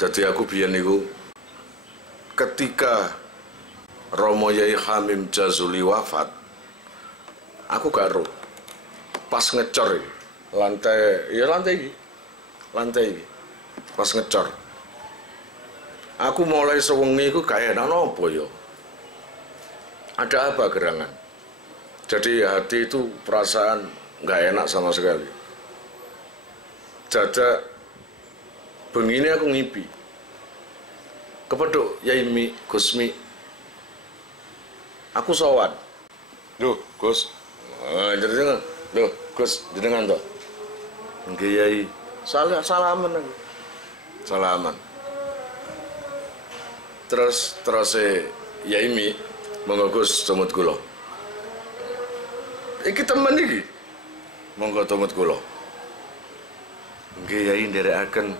Jadi aku biyen niku ketika Romo Yai Hamim Jazuli wafat, aku gak ero. Pas ngecor lantai iki. Pas ngecor. Aku mulai sewengi iku gak enak nopo yo. Ada apa gerangan? Jadi hati itu perasaan gak enak sama sekali. Jada begini aku ngipi. Kepeduk Yaimi Gusmi. Aku sowan. Duh, Gus. Jenengan. Duh, Gus, jenengan toh. Nggih Yai. Salaman aku. Salaman. Terus Yaimi monggo Gus tumut kula. Iki temen iki. Monggo tumut kula. Nggih Yai nderekaken.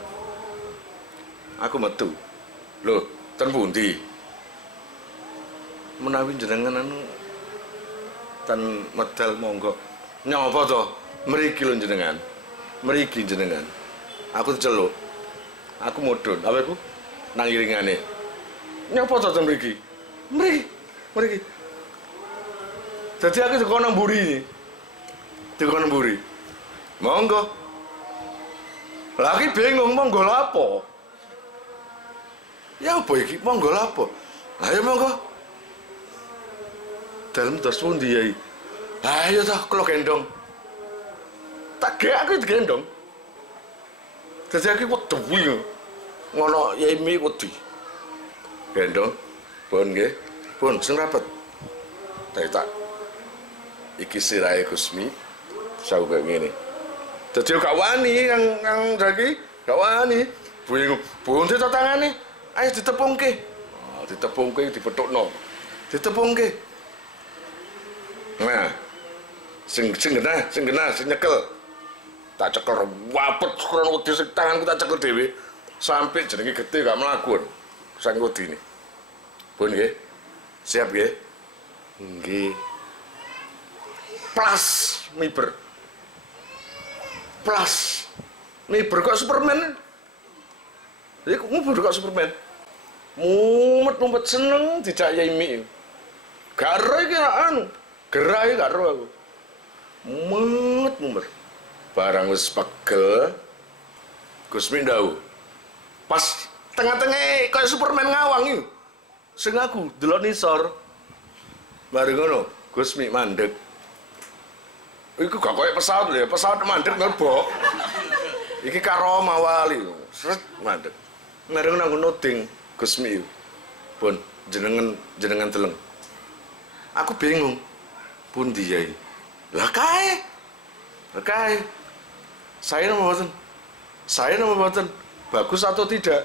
Aku metu. Loh, ten pundi? Menawi jenengan anu ten medal monggo. Nyapa to? Mriki lho jenengan. Mriki jenengan. Aku celuk. Aku mudhun. Apa iku? Nang iringane. Nyapa to ten mriki? Mriki. Dadi aku dikono mburi. Dikono mburi. Monggo. Lagi bingung monggo lapo. Ya apa iki? Monggo lapo? Ayo monggo. Dalem dos pundi Yai? Ayo toh kula gendong. Tak gek aku digendong. Dadi aku wedi ngono Yaimi wedi. Gendong. Pun nggih. Pun sing rapet. Tak iki sirahe Gusmi. Saya kok ngene. Dadi gak wani yang dadi gak wani. Bunte to tangane. Ayo ditepungke. Oh, ditepungke dipethukno. Ditepungke. Nah. Sing nyekel. Tak cekel wapet krono wedi sing tanganku tak cekel dhewe sampai jenenge getih gak mlaku. Saking wedine. Pun nggih. Siap nggih. Nggih. Plus miber. Plus miber kok Superman. Jadi ngubur kok Superman. Mumet seneng dijak Yaimi. Garo iki anu, gerah iki garo aku. Mumet. Barang wis pegel. Gusmi ndau. Pas tengah-tengah kayak Superman ngawang iki. Sing aku delok nisor. Bareng ngono, Gusmi mandek. Iku gak koyo pesawat lho, pesawat mandek ngebok. Iki karo mawali. Sret mandek. Mereng nang noding Gusmi. Pun jenengan teleng. Aku bingung. Pundi Yai? Lah kae. Saya nama mboten. Bagus atau tidak?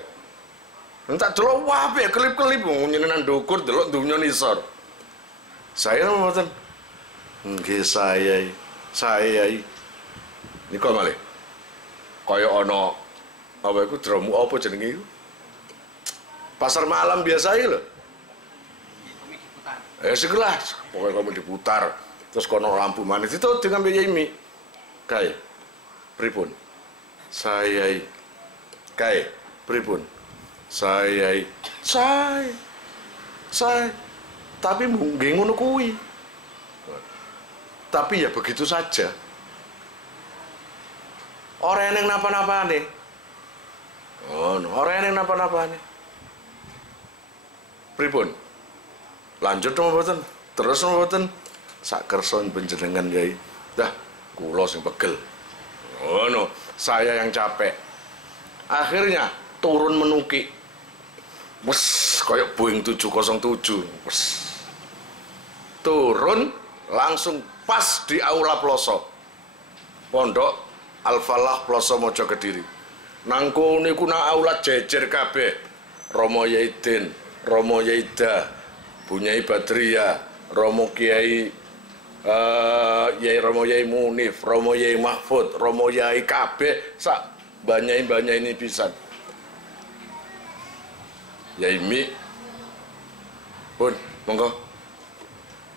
Entak delok wah apik kelip-kelip nyenenan ndukur delok dunya nisor. Saya nama mboten. Nggih saya. Niko malih. Kaya ana apa iku dromu apa jenenge iku? Pasar malam biasa iki lho. Segelas, pokoknya kamu diputar, terus kono lampu manis itu dengan Yaimi. Kai, pripun? Saya, kai, pripun? Saya. Tapi mungkin ngono kuwi. Tapi ya begitu saja. Orang yang napa-napa nih. Oh, orang yang napa-napa nih. Pripun? Lanjut dong mboten. Terus mboten. Sak kerson panjenengan Yai. Dah, kula sing pegel. Oh no, saya yang capek. Akhirnya turun menuki. Wes, kayak Boeing 707. Wes. Turun langsung pas di aula pelosok. Pondok Al-Falah Ploso Mojo Kediri. Nangko niku nang aula jejer kabeh. Romo Yaidin, Romo Yaida, Bunyai Badria, Romo Kiai Yai Romo Yai Munif, Romo Yai Mahfud, Romo Yai kabeh sak banyak ini pisan. Yaimi pun monggo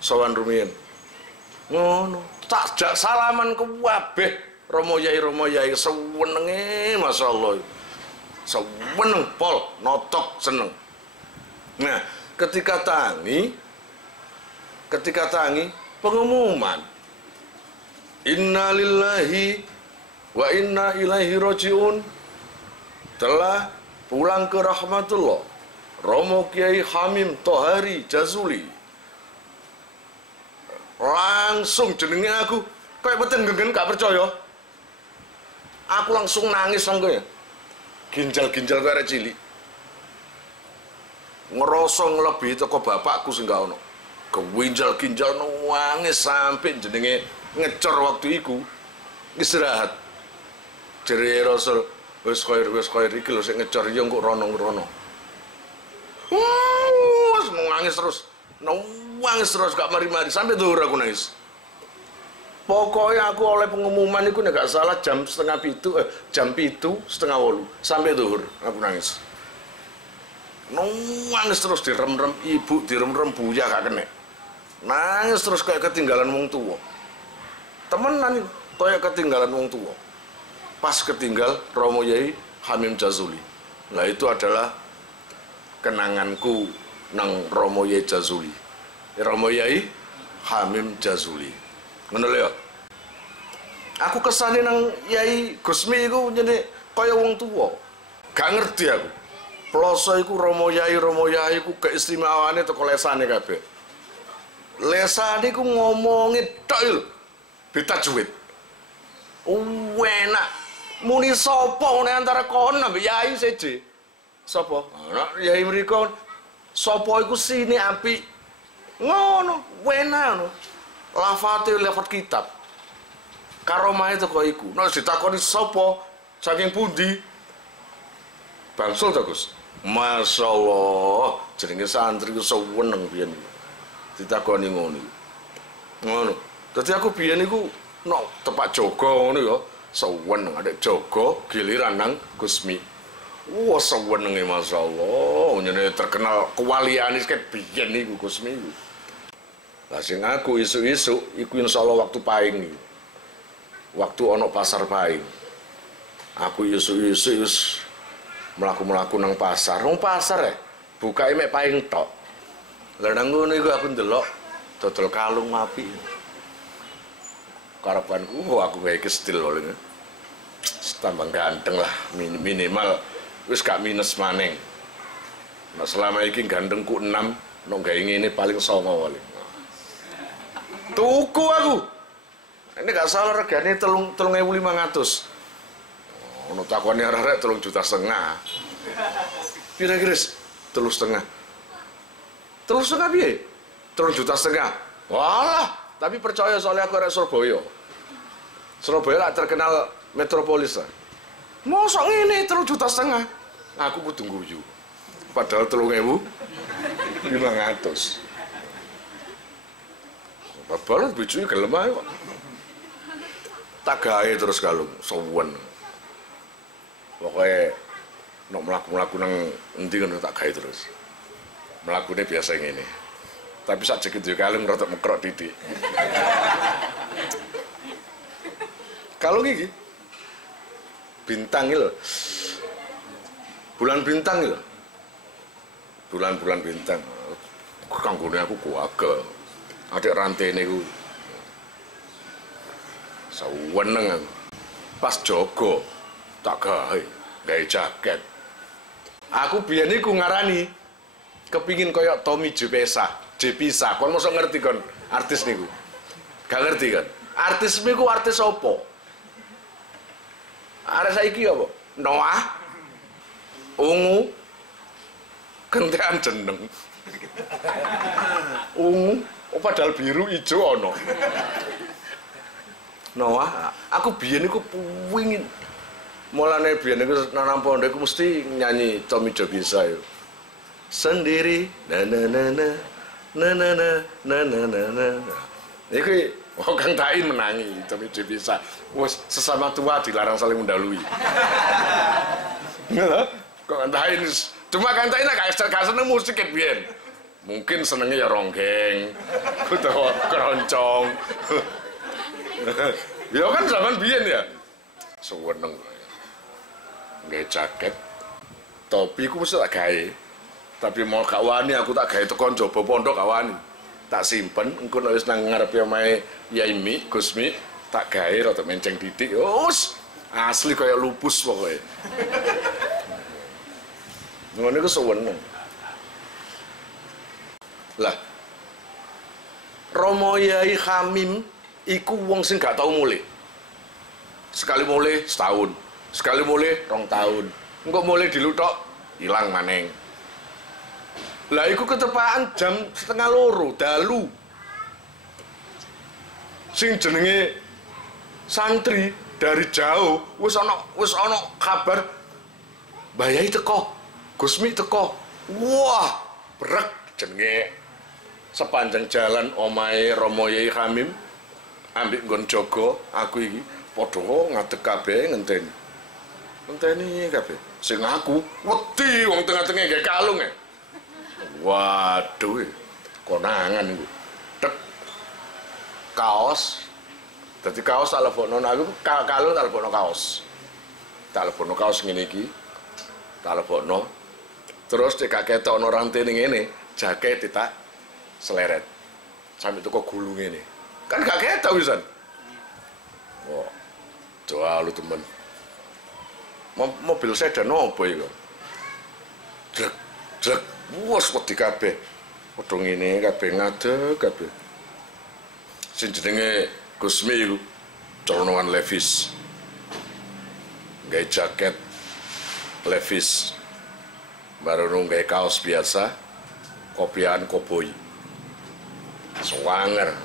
sowan rumiyin. Ngono, tak jak salaman ke kabeh Romo Yai sewenenge masyaallah. Seneng pol, notok seneng. Nah, ketika tangi pengumuman inna lillahi wa inna ilaihi rajiun, telah pulang ke rahmatullah Romo Kiai Hamim Tohari Jazuli. Langsung jenenge aku kayak beten gengen gak percaya. Aku langsung nangis langsung ya. Ginjal-ginjal kayak cilik. Ngerasa ngelebihi toko bapakku sing gak ono. Kewinjal-ginjal nangis sampai jenenge ngecor waktu iku. Istirahat. Jere Rasul, wis khair iki lho sing ngecor ya kok rono-rono. Nangis terus gak mari-mari sampai zuhur aku nangis. Pokoknya aku oleh pengumuman itu nek gak salah jam 6:30 jam 7:30 sampai zuhur aku nangis. Nangis terus direm-rem ibu, direm-rem buya gak kena. Nangis terus kayak ketinggalan wong tua. Temenan kayak ketinggalan wong tua. Pas ketinggal Romo Yai Hamim Jazuli. Nah itu adalah kenanganku nang Romo Yai Jazuli. Romo Yai Hamim Jazuli. Ngono lho. Aku kesane nang Yai Gusmi iku jadi kaya wong tuwa. Gak ngerti aku. Ploso iku Romo Yai iku keistimewaane teko lesane kabeh. Lesane iku ngomongi tok lho. Bitajwid. Enak. Muni sapa ngene antara kono mbek Yai seje. Sapa? Ana Yai mriko. Sapa iku sine apik. Ngono, enak ngono. Lafat kitab. Karomahe teko iku. Nek ditakoni sapa saking pundi? Bangsul to, Gus. Masyaallah, jenenge santri ku seneng biyen. Ditakoni ngono. Ngono. Dadi aku biyen iku nek tepak jaga ngono ya, seneng adek jaga giliran nang Gusmi. Wah, senenge masyaallah, jenenge terkenal kewaliane ket biyen iku Gusmi iku. Lah sing aku isuk-isuk iku insyaallah waktu paing iki. Waktu ana pasar paing. Aku isuk-isuk wis mlaku-mlaku nang pasar. Nang pasar bukae mek paing tok. Lah nang ngono iku aku ndelok dodol kalung apik. Karepanku aku gawe kestil lho. Tambah ganteng lah minimal wis gak minus maning. Nah selama iki gantengku 6, nek gawe ngene paling 9 paling. Tuku aku. Ini gak salah regane 3.500. Ono takone arek 3,5 juta. Pira Gres? 3,5. 3,5 piye? 3,5 juta. Walah, tapi percaya soalnya aku arek Surabaya. Surabaya lah terkenal metropolis lah. Mosok ngene 3,5 juta. Aku kudu guyu. Padahal 3.500. Bapak bujui gelem ae kok. Tak gawe terus kalung, sowen. Pokoke nek mlaku-mlaku nang endi ngono tak gawe terus. Mlakune biasa ngene. Tapi sak jeket yo kalung rada mekrok titik. Kalung iki bintang lho. Bulan bintang lho. Bulan-bulan bintang. Kanggone aku kuwagel. Adek rantene ku saweneng aku. Pas jogo tak gawe jaket. Aku biyen iku ngarani kepingin koyok Tommy Jepesa. Kon mosok ngerti kon artis niku? Gak ngerti kan? Artis niku artis opo? Arek saiki apa? Noah, Ungu, kentekan jeneng. Ungu, padahal biru ijo ono. Noah, aku biyen iku pengin. Mulane biyen iku nanam pondok iku mesti nyanyi Tommy Jepesa yo. Sendiri na na na na na na na na na na. Iku Kang Tain menangi Tommy Jepesa. Wes sesama tua dilarang saling mendahului. Ngono. Kang Tain cuma Kang Tain gak seneng musik biyen. Mungkin senengnya ya ronggeng, utawa keroncong. Ya kan zaman biyen ya. Seneng. Nggak jaket Topi ku mesti tak gawe. Tapi mau gak wani aku tak gawe tekan jaba pondok gak wani. Tak simpen engko nek wis nang ngarepe omahe Yaimi, Gusmi, tak gawe rada menceng didik. Wes asli kaya lupus pokoke. Ngono iku seneng. Lah Romo Yai Hamim iku wong sing gak tau mulih. Sekali mulih setahun, sekali mulih 2 tahun. Engko mulih dilutok ilang maneng. Lah iku ketepaan jam 1:30 dalu. Sing jenenge santri dari jauh wis ana kabar Mbah Yai teko, Gusmi teko. Wah, brek jenenge sepanjang jalan omahe Romo Yai Hamim ambek nggon jaga aku iki padha ngadeg kabeh ngenteni. Ngenteni kabeh. Sing aku wedi wong tengah-tengah nggae kalung e. Waduh, konangan iku. Tek kaos. Dadi kaos tak lebokno aku kalung tak lebokno kaos. Tak lebokno kaos ngene iki. Tak lebokno. Terus nek ketok ono rantene ngene, jaket tak seleret. Sampai toko gulung ngene. Kan gak ketok pisan. Wah. Doa lu temen. Mobil sedan opo iku? Drek, drek. Wes wedi kabeh. Padha ngene kabeh ngadeg kabeh. Sing jenenge Gusmi iku celanawan Levi's. Gawe jaket Levi's. Baru gawe kaos biasa, kopian koboi. Swanger.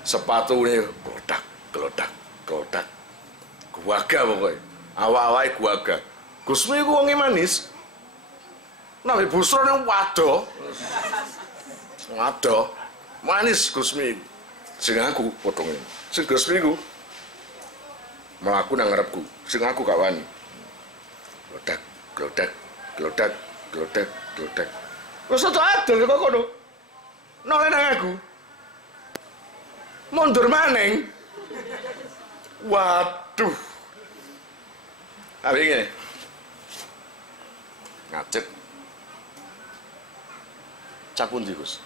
Sepatune glodak, glodak, glodak. Guaga pokoknya. Awak-awake guaga. Gusmi iku wonge manis. Nah, busro yang waduh, manis Gusmi. Sing aku potongin, sing Gusmi ku melaku nang ngarepku, sing aku gak wani. Glodak, glodak, glodak, glodak, glodak. Wes ora adol kok kono. Noleh nang aku. Mundur maneng. Waduh. Apa ini? Ngacet. Capun di Gus.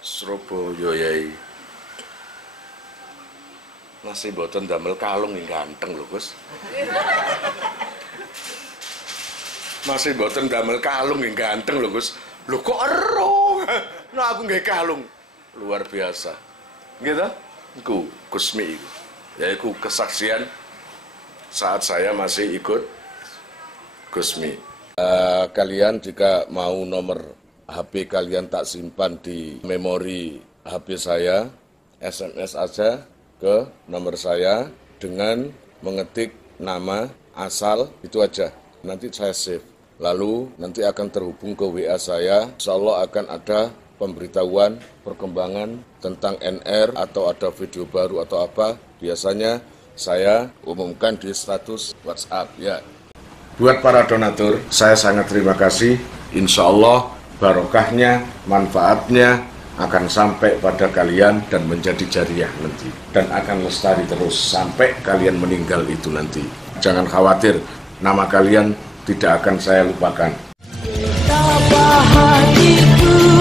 Surabaya Yai. Masih boten damel kalung yang ganteng lho Gus. Masih boten damel kalung yang ganteng lho Gus. Lho kok ero? Nah aku nggak kalung. Luar biasa. Gitu? Iku Gusmi iku. Ya iku kesaksian saat saya masih ikut Gusmi. Kalian jika mau nomor HP kalian tak simpan di memori HP saya, SMS aja ke nomor saya dengan mengetik nama, asal, itu aja. Nanti saya save. Lalu nanti akan terhubung ke WA saya. Insya Allah akan ada pemberitahuan, perkembangan tentang NR atau ada video baru atau apa. Biasanya saya umumkan di status WhatsApp ya. Buat para donatur, saya sangat terima kasih. Insya Allah barokahnya, manfaatnya akan sampai pada kalian dan menjadi jariah nanti. Dan akan lestari terus sampai kalian meninggal itu nanti. Jangan khawatir, nama kalian tidak akan saya lupakan. Betapa hatiku